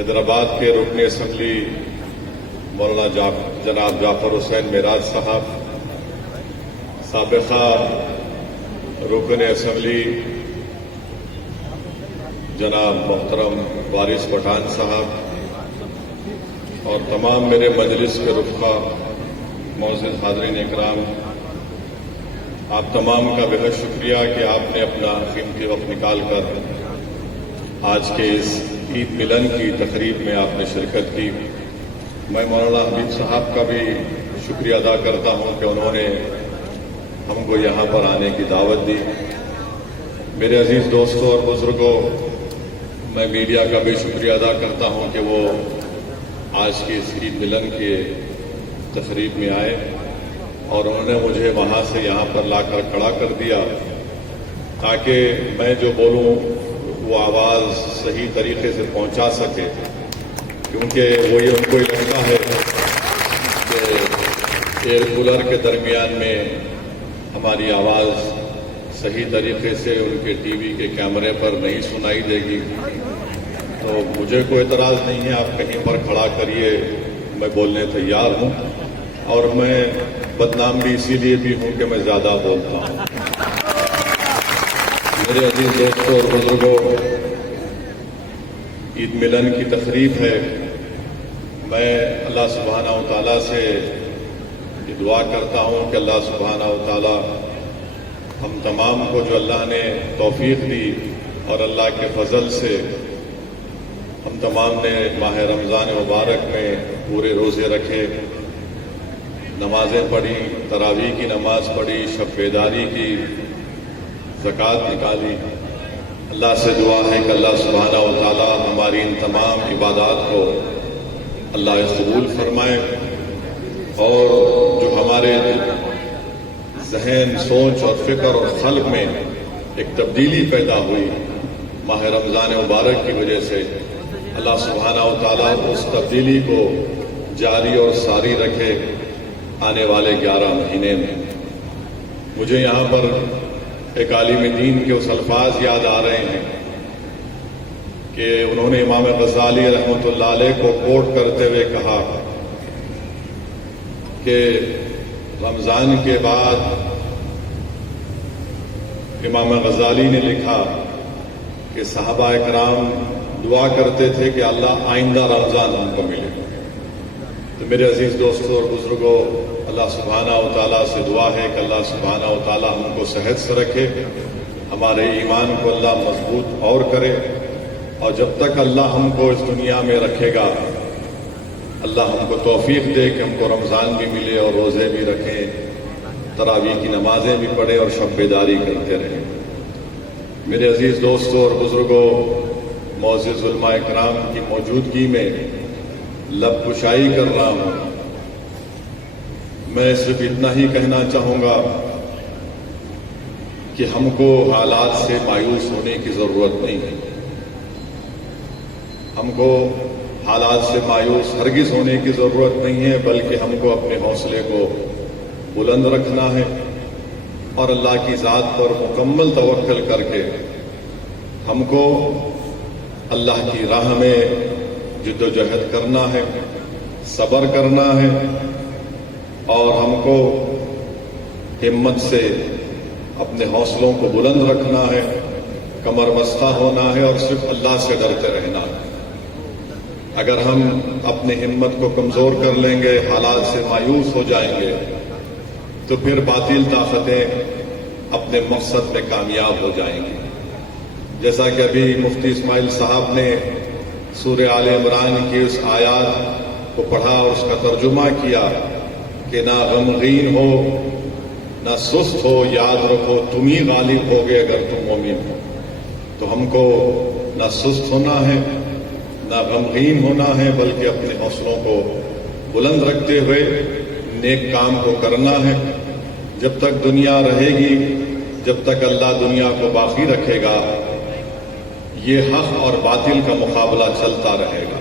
حیدرآباد کے رکن اسمبلی مولانا جناب جعفر حسین معراج صاحب، سابقہ رکن اسمبلی جناب محترم وارث پٹھان صاحب اور تمام میرے مجلس کے رفقا، معزز حاضرین اکرام، آپ تمام کا بہت شکریہ کہ آپ نے اپنا قیمتی وقت نکال کر آج کے اس عید ملن کی تقریب میں آپ نے شرکت کی۔ میں مولانا حمید صاحب کا بھی شکریہ ادا کرتا ہوں کہ انہوں نے ہم کو یہاں پر آنے کی دعوت دی۔ میرے عزیز دوستوں اور بزرگوں، میں میڈیا کا بھی شکریہ ادا کرتا ہوں کہ وہ آج کی اس عید ملن کے تقریب میں آئے اور انہوں نے مجھے وہاں سے یہاں پر لا کر کھڑا کر دیا تاکہ میں جو بولوں وہ آواز صحیح طریقے سے پہنچا سکے، کیونکہ وہ ان کو لگتا ہے کہ ایئر کولر کے درمیان میں ہماری آواز صحیح طریقے سے ان کے ٹی وی کے کیمرے پر نہیں سنائی دے گی۔ تو مجھے کوئی اعتراض نہیں ہے، آپ کہیں پر کھڑا کریے، میں بولنے تیار ہوں، اور میں بدنام بھی اسی لیے بھی ہوں کہ میں زیادہ بولتا ہوں۔ میرے عزیز دوستوں اور بزرگوں، عید ملن کی تقریب ہے۔ میں اللہ سبحانہ و تعالیٰ سے یہ دعا کرتا ہوں کہ اللہ سبحانہ و تعالیٰ ہم تمام کو جو اللہ نے توفیق دی اور اللہ کے فضل سے ہم تمام نے ماہ رمضان مبارک میں پورے روزے رکھے، نمازیں پڑھی، تراویح کی نماز پڑھی، شب بیداری کی، زکوٰۃ نکالی۔ اللہ سے دعا ہے کہ اللہ سبحانہ و تعالیٰ ہماری ان تمام عبادات کو اللہ قبول فرمائے، اور جو ہمارے ذہن، سوچ اور فکر اور قلب میں ایک تبدیلی پیدا ہوئی ماہ رمضان مبارک کی وجہ سے، اللہ سبحانہ و تعالیٰ اس تبدیلی کو جاری اور ساری رکھے آنے والے 11 مہینے میں۔ مجھے یہاں پر ایک عالم دین کے اس الفاظ یاد آ رہے ہیں کہ انہوں نے امام غزالی رحمۃ اللہ علیہ کو کوٹ کرتے ہوئے کہا کہ رمضان کے بعد امام غزالی نے لکھا کہ صحابہ اکرام دعا کرتے تھے کہ اللہ آئندہ رمضان ہم کو ملے۔ تو میرے عزیز دوستوں اور بزرگوں، اللہ سبحانہ و تعالیٰ سے دعا ہے کہ اللہ سبحانہ و تعالیٰ ہم کو صحت سے رکھے، ہمارے ایمان کو اللہ مضبوط اور کرے، اور جب تک اللہ ہم کو اس دنیا میں رکھے گا، اللہ ہم کو توفیق دے کہ ہم کو رمضان بھی ملے اور روزے بھی رکھیں، تراویح کی نمازیں بھی پڑھیں اور شب بیداری کرتے رہیں۔ میرے عزیز دوستوں اور بزرگوں، معزز علماء اکرام کی موجودگی میں لب کشائی کر رہا ہوں۔ میں صرف اتنا ہی کہنا چاہوں گا کہ ہم کو حالات سے مایوس ہونے کی ضرورت نہیں ہے۔ ہم کو حالات سے مایوس ہرگز ہونے کی ضرورت نہیں ہے، بلکہ ہم کو اپنے حوصلے کو بلند رکھنا ہے اور اللہ کی ذات پر مکمل توکل کر کے ہم کو اللہ کی راہ میں جد و جہد کرنا ہے، صبر کرنا ہے، اور ہم کو ہمت سے اپنے حوصلوں کو بلند رکھنا ہے، کمر بستہ ہونا ہے اور صرف اللہ سے ڈرتے رہنا ہے۔ اگر ہم اپنے ہمت کو کمزور کر لیں گے، حالات سے مایوس ہو جائیں گے، تو پھر باطل طاقتیں اپنے مقصد میں کامیاب ہو جائیں گی۔ جیسا کہ ابھی مفتی اسماعیل صاحب نے سورہ آل عمران کی اس آیات کو پڑھا اور اس کا ترجمہ کیا کہ نہ غمگین ہو نہ سست ہو، یاد رکھو تم ہی غالب ہوگے اگر تم مومن ہو۔ تو ہم کو نہ سست ہونا ہے، نہ غمگین ہونا ہے، بلکہ اپنے حوصلوں کو بلند رکھتے ہوئے نیک کام کو کرنا ہے۔ جب تک دنیا رہے گی، جب تک اللہ دنیا کو باقی رکھے گا، یہ حق اور باطل کا مقابلہ چلتا رہے گا۔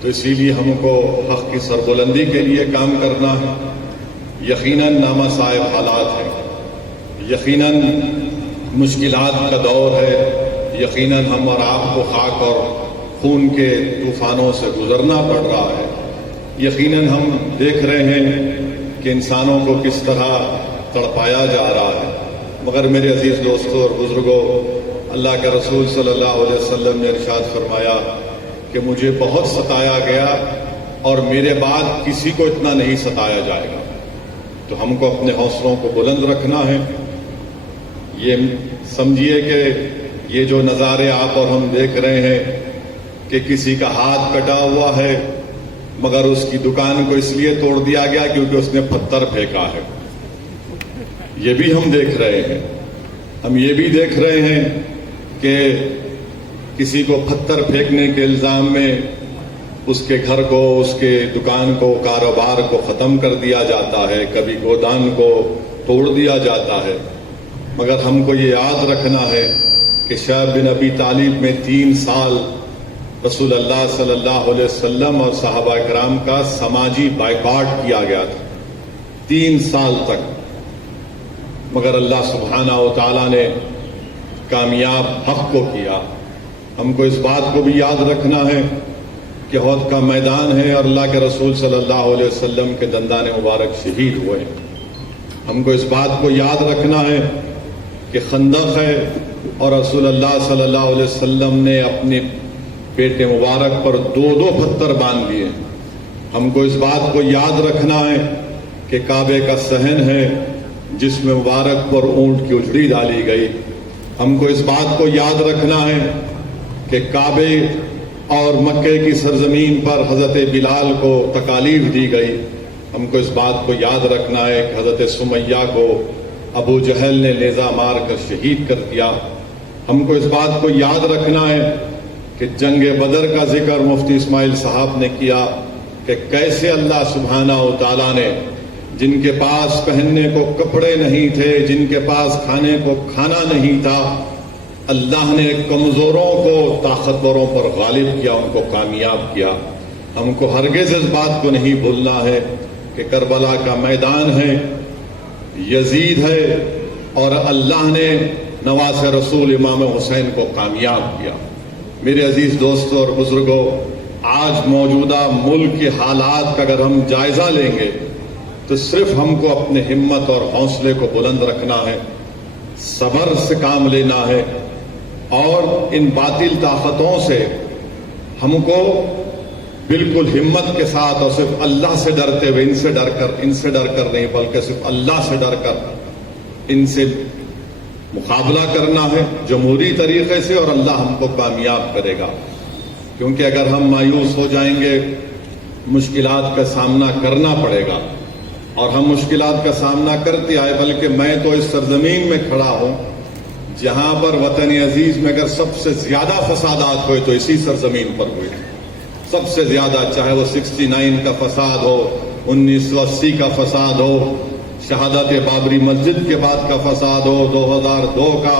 تو اسی لیے ہم کو حق کی سربلندی کے لیے کام کرنا ہے۔ یقیناً نامہ صاحب حالات ہیں، یقیناً مشکلات کا دور ہے، یقیناً ہم اور آپ کو خاک اور خون کے طوفانوں سے گزرنا پڑ رہا ہے. یقیناً ہم دیکھ رہے ہیں کہ انسانوں کو کس طرح تڑپایا جا رہا ہے. مگر میرے عزیز دوستوں اور بزرگوں، اللہ کے رسول صلی اللہ علیہ وسلم نے ارشاد فرمایا کہ مجھے بہت ستایا گیا اور میرے بعد کسی کو اتنا نہیں ستایا جائے گا. تو ہم کو اپنے حوصلوں کو بلند رکھنا ہے. یہ سمجھیے کہ یہ جو نظارے آپ اور ہم دیکھ رہے ہیں کہ کسی کا ہاتھ کٹا ہوا ہے مگر اس کی دکان کو اس لیے توڑ دیا گیا کیونکہ اس نے پتھر پھینکا ہے، یہ بھی ہم دیکھ رہے ہیں. ہم یہ بھی دیکھ رہے ہیں کہ کسی کو پتھر پھینکنے کے الزام میں اس کے گھر کو، اس کے دکان کو، کاروبار کو ختم کر دیا جاتا ہے، کبھی گودان کو توڑ دیا جاتا ہے. مگر ہم کو یہ یاد رکھنا ہے کہ شعیب بن ابی طالب میں 3 سال رسول اللہ صلی اللہ علیہ وسلم اور صحابہ کرام کا سماجی بائیکاٹ کیا گیا تھا 3 سال تک. مگر اللہ سبحانہ و تعالیٰ نے کامیاب حق کو کیا. ہم کو اس بات کو بھی یاد رکھنا ہے کہ احد کا میدان ہے اور اللہ کے رسول صلی اللہ علیہ وسلم کے دندان مبارک شہید ہوئے. ہم کو اس بات کو یاد رکھنا ہے کہ خندق ہے اور رسول اللہ صلی اللہ علیہ وسلم نے اپنے پیٹ مبارک پر 2 پتھر باندھ دیے. ہم کو اس بات کو یاد رکھنا ہے کہ کعبے کا صحن ہے جس میں مبارک پر اونٹ کی اجڑی ڈالی گئی. ہم کو اس بات کو یاد رکھنا ہے کہ کعبے اور مکے کی سرزمین پر حضرت بلال کو تکالیف دی گئی. ہم کو اس بات کو یاد رکھنا ہے کہ حضرت سمیہ کو ابو جہل نے نیزہ مار کر شہید کر دیا. ہم کو اس بات کو یاد رکھنا ہے کہ جنگ بدر کا ذکر مفتی اسماعیل صاحب نے کیا کہ کیسے اللہ سبحانہ و تعالیٰ نے جن کے پاس پہننے کو کپڑے نہیں تھے، جن کے پاس کھانے کو کھانا نہیں تھا، اللہ نے کمزوروں کو طاقتوروں پر غالب کیا، ان کو کامیاب کیا. ہم کو ہرگز اس بات کو نہیں بھولنا ہے کہ کربلا کا میدان ہے، یزید ہے اور اللہ نے نواز رسول امام حسین کو کامیاب کیا. میرے عزیز دوستوں اور بزرگوں، آج موجودہ ملک کے حالات کا اگر ہم جائزہ لیں گے تو صرف ہم کو اپنے ہمت اور حوصلے کو بلند رکھنا ہے، صبر سے کام لینا ہے اور ان باطل طاقتوں سے ہم کو بالکل ہمت کے ساتھ اور صرف اللہ سے ڈرتے ہوئے، ان سے ڈر کر نہیں بلکہ صرف اللہ سے ڈر کر ان سے مقابلہ کرنا ہے جمہوری طریقے سے، اور اللہ ہم کو کامیاب کرے گا. کیونکہ اگر ہم مایوس ہو جائیں گے مشکلات کا سامنا کرنا پڑے گا، اور ہم مشکلات کا سامنا کرتے آئے. بلکہ میں تو اس سرزمین میں کھڑا ہوں جہاں پر وطن عزیز میں اگر سب سے زیادہ فسادات ہوئے تو اسی سرزمین پر ہوئے. سب سے زیادہ، چاہے وہ 69 کا فساد ہو، 1980 کا فساد ہو، شہادت بابری مسجد کے بعد کا فساد ہو، 2002 کا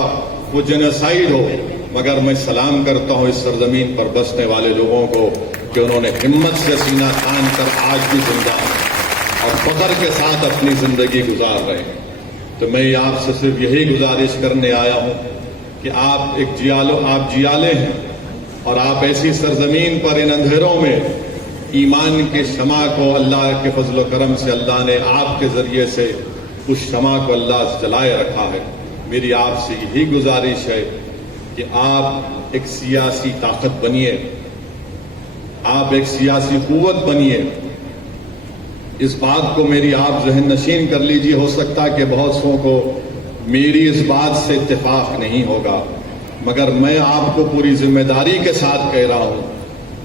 وہ جنوسائیڈ ہو. مگر میں سلام کرتا ہوں اس سرزمین پر بسنے والے لوگوں کو کہ انہوں نے ہمت سے سینہ تان کر آج بھی زندہ اور فخر کے ساتھ اپنی زندگی گزار رہے ہیں. تو میں آپ سے صرف یہی گزارش کرنے آیا ہوں کہ آپ جیالے ہیں اور آپ ایسی سرزمین پر ان اندھیروں میں ایمان کے شمع کو اللہ کے فضل و کرم سے اللہ نے آپ کے ذریعے سے اس شمع کو اللہ جلائے رکھا ہے. میری آپ سے یہی گزارش ہے کہ آپ ایک سیاسی طاقت بنیے، آپ ایک سیاسی قوت بنیے. اس بات کو میری آپ ذہن نشین کر لیجیے. ہو سکتا کہ بہت سو کو میری اس بات سے اتفاق نہیں ہوگا، مگر میں آپ کو پوری ذمہ داری کے ساتھ کہہ رہا ہوں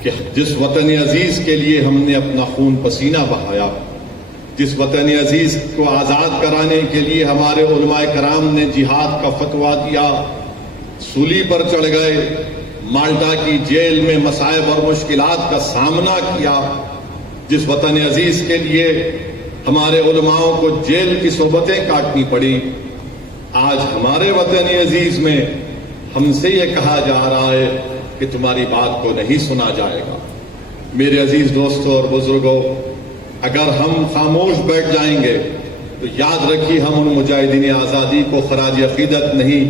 کہ جس وطن عزیز کے لیے ہم نے اپنا خون پسینہ بہایا، جس وطن عزیز کو آزاد کرانے کے لیے ہمارے علماء کرام نے جہاد کا فتویٰ دیا، سولی پر چڑھ گئے، مالٹا کی جیل میں مصائب اور مشکلات کا سامنا کیا، جس وطن عزیز کے لیے ہمارے علماؤں کو جیل کی صحبتیں کاٹنی پڑی، آج ہمارے وطن عزیز میں ہم سے یہ کہا جا رہا ہے کہ تمہاری بات کو نہیں سنا جائے گا. میرے عزیز دوستوں اور بزرگوں، اگر ہم خاموش بیٹھ جائیں گے تو یاد رکھیے ہم ان مجاہدین آزادی کو خراج عقیدت نہیں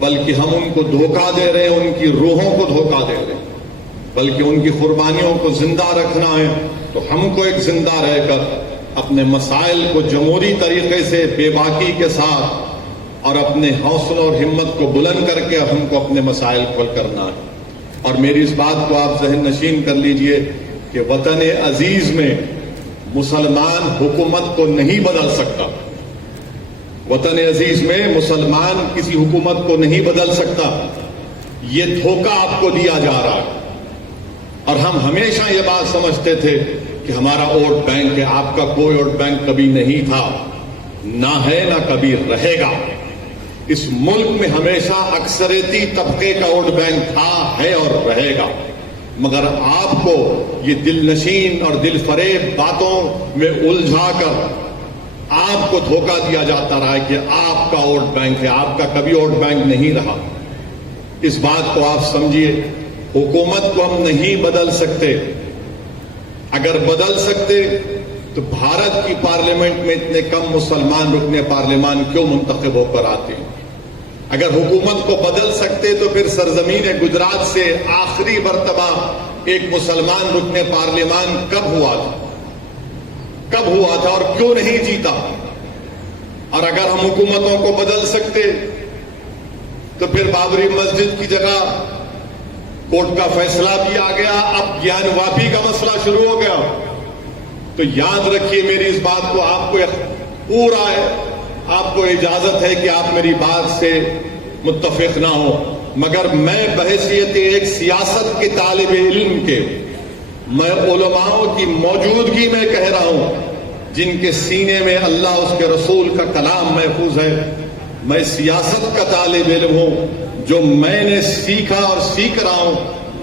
بلکہ ہم ان کو دھوکہ دے رہے ہیں، ان کی روحوں کو دھوکہ دے رہے ہیں. بلکہ ان کی قربانیوں کو زندہ رکھنا ہے، تو ہم کو ایک زندہ رہ کر اپنے مسائل کو جمہوری طریقے سے بے باکی کے ساتھ اور اپنے حوصلہ اور ہمت کو بلند کر کے ہم کو اپنے مسائل کو حل کرنا ہے۔ اور میری اس بات کو آپ ذہن نشین کر لیجئے کہ وطن عزیز میں مسلمان حکومت کو نہیں بدل سکتا، وطن عزیز میں مسلمان کسی حکومت کو نہیں بدل سکتا، یہ دھوکہ آپ کو دیا جا رہا ہے۔ اور ہم ہمیشہ یہ بات سمجھتے تھے کہ ہمارا ووٹ بینک ہے، آپ کا کوئی ووٹ بینک کبھی نہیں تھا، نہ ہے نہ کبھی رہے گا۔ اس ملک میں ہمیشہ اکثریتی طبقے کا ووٹ بینک تھا، ہے اور رہے گا، مگر آپ کو یہ دل نشین اور دل فریب باتوں میں الجھا کر آپ کو دھوکہ دیا جاتا رہا ہے کہ آپ کا ووٹ بینک ہے، آپ کا کبھی ووٹ بینک نہیں رہا۔ اس بات کو آپ سمجھیے، حکومت کو ہم نہیں بدل سکتے، اگر بدل سکتے تو بھارت کی پارلیمنٹ میں اتنے کم مسلمان رکن پارلیمان کیوں منتخب ہو کر آتے ہیں؟ اگر حکومت کو بدل سکتے تو پھر سرزمین گجرات سے آخری مرتبہ ایک مسلمان رکن پارلیمان کب ہوا تھا اور کیوں نہیں جیتا؟ اور اگر ہم حکومتوں کو بدل سکتے تو پھر بابری مسجد کی جگہ کورٹ کا فیصلہ بھی آ گیا، اب گیان واپی کا مسئلہ شروع ہو گیا۔ تو یاد رکھیے میری اس بات کو، آپ کو پورا ہے، آپ کو اجازت ہے کہ آپ میری بات سے متفق نہ ہو، مگر میں بحیثیت ایک سیاست کے طالب علم کے، میں علماء کی موجودگی میں کہہ رہا ہوں جن کے سینے میں اللہ اس کے رسول کا کلام محفوظ ہے، میں سیاست کا طالب علم ہوں، جو میں نے سیکھا اور سیکھ رہا ہوں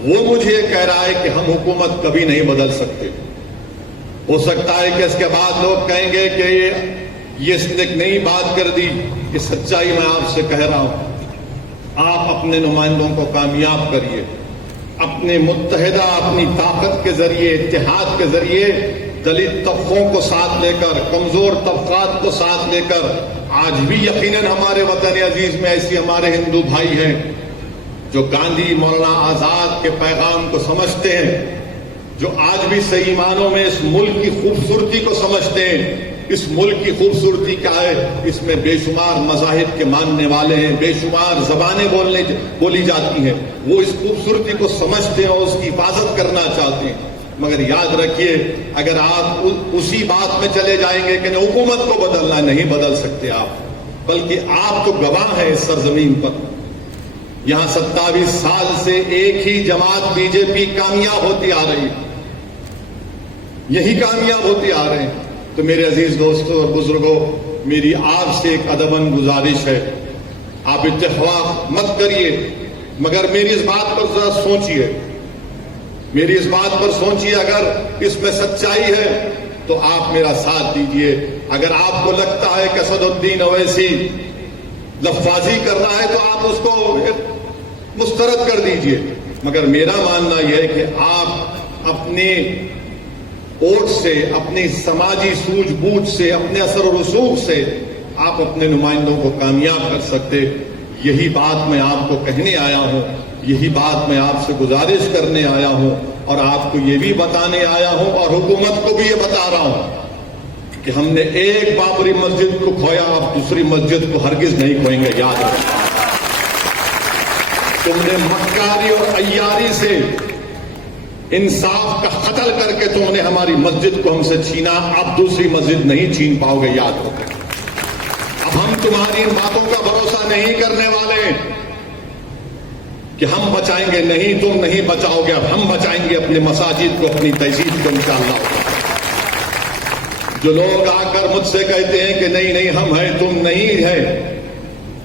وہ مجھے کہہ رہا ہے کہ ہم حکومت کبھی نہیں بدل سکتے۔ ہو سکتا ہے کہ اس کے بعد لوگ کہیں گے کہ یہ اس نے ایک نئی بات کر دی، یہ سچائی میں آپ سے کہہ رہا ہوں۔ آپ اپنے نمائندوں کو کامیاب کریے، اپنے متحدہ اپنی طاقت کے ذریعے، اتحاد کے ذریعے دلت طبقوں کو ساتھ لے کر، کمزور طبقات کو ساتھ لے کر، آج بھی یقیناً ہمارے وطن عزیز میں ایسی ہمارے ہندو بھائی ہیں جو گاندھی مولانا آزاد کے پیغام کو سمجھتے ہیں، جو آج بھی صحیح معنوں میں اس ملک کی خوبصورتی کو سمجھتے ہیں۔ اس ملک کی خوبصورتی کیا ہے؟ اس میں بے شمار مذاہب کے ماننے والے ہیں، بے شمار زبانیں بولی جاتی ہیں، وہ اس خوبصورتی کو سمجھتے ہیں اور اس کی حفاظت کرنا چاہتے ہیں۔ مگر یاد رکھیے، اگر آپ اسی بات میں چلے جائیں گے کہ حکومت کو بدلنا، نہیں بدل سکتے آپ، بلکہ آپ تو گواہ ہیں اس سرزمین پر۔ یہاں 27 سال سے ایک ہی جماعت بی جے پی کامیاب ہوتی آ رہی ہے، یہی کامیاب ہوتی آ رہے ہیں۔ تو میرے عزیز دوستوں اور بزرگوں، میری آپ سے ایک ادباً گزارش ہے، آپ اتفاق مت کریے، مگر میری اس بات پر ذرا سوچیے، میری اس بات پر سوچیے، اگر اس میں سچائی ہے تو آپ میرا ساتھ دیجئے۔ اگر آپ کو لگتا ہے کہ اسد الدین اویسی لفاظی کر رہا ہے تو آپ اس کو مسترد کر دیجئے، مگر میرا ماننا یہ ہے کہ آپ اپنے ووٹ سے، اپنی سماجی سوجھ بوجھ سے، اپنے اثر و رسوخ سے آپ اپنے نمائندوں کو کامیاب کر سکتے۔ یہی بات میں آپ کو کہنے آیا ہوں، یہی بات میں آپ سے گزارش کرنے آیا ہوں، اور آپ کو یہ بھی بتانے آیا ہوں اور حکومت کو بھی یہ بتا رہا ہوں کہ ہم نے ایک بابری مسجد کو کھویا، آپ دوسری مسجد کو ہرگز نہیں کھوئیں گے۔ یاد رکھیں، تم نے مکاری اور عیاری سے انصاف کا قتل کر کے تم نے ہماری مسجد کو ہم سے چھینا، اب دوسری مسجد نہیں چھین پاؤ گے۔ یاد رکھیں، اب ہم تمہاری ان باتوں کا بھروسہ نہیں کرنے والے کہ ہم بچائیں گے، نہیں تم نہیں بچاؤ گے، اب ہم بچائیں گے اپنے مساجد کو، اپنی تہذیب کو انشاءاللہ۔ جو لوگ آ کر مجھ سے کہتے ہیں کہ نہیں ہم ہیں، تم نہیں ہے،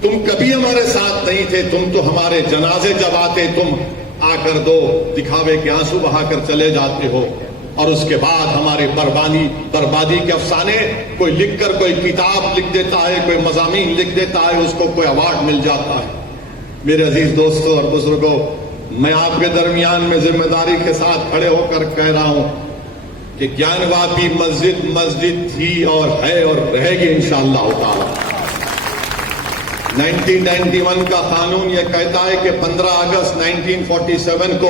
تم کبھی ہمارے ساتھ نہیں تھے، تم تو ہمارے جنازے جب آتے تم آ کر دو دکھاوے کے آنسو بہا کر چلے جاتے ہو، اور اس کے بعد ہمارے بربادی کے افسانے کوئی لکھ کر کوئی کتاب لکھ دیتا ہے، کوئی مضامین لکھ دیتا ہے، اس کو کوئی ایوارڈ مل جاتا ہے۔ میرے عزیز دوستوں اور بزرگوں، میں آپ کے درمیان میں ذمہ داری کے ساتھ کھڑے ہو کر کہہ رہا ہوں کہ گیان واپی مسجد تھی اور ہے اور رہے گی انشاءاللہ تعالی۔ 1991 کا قانون یہ کہتا ہے کہ 15 اگست 1947 کو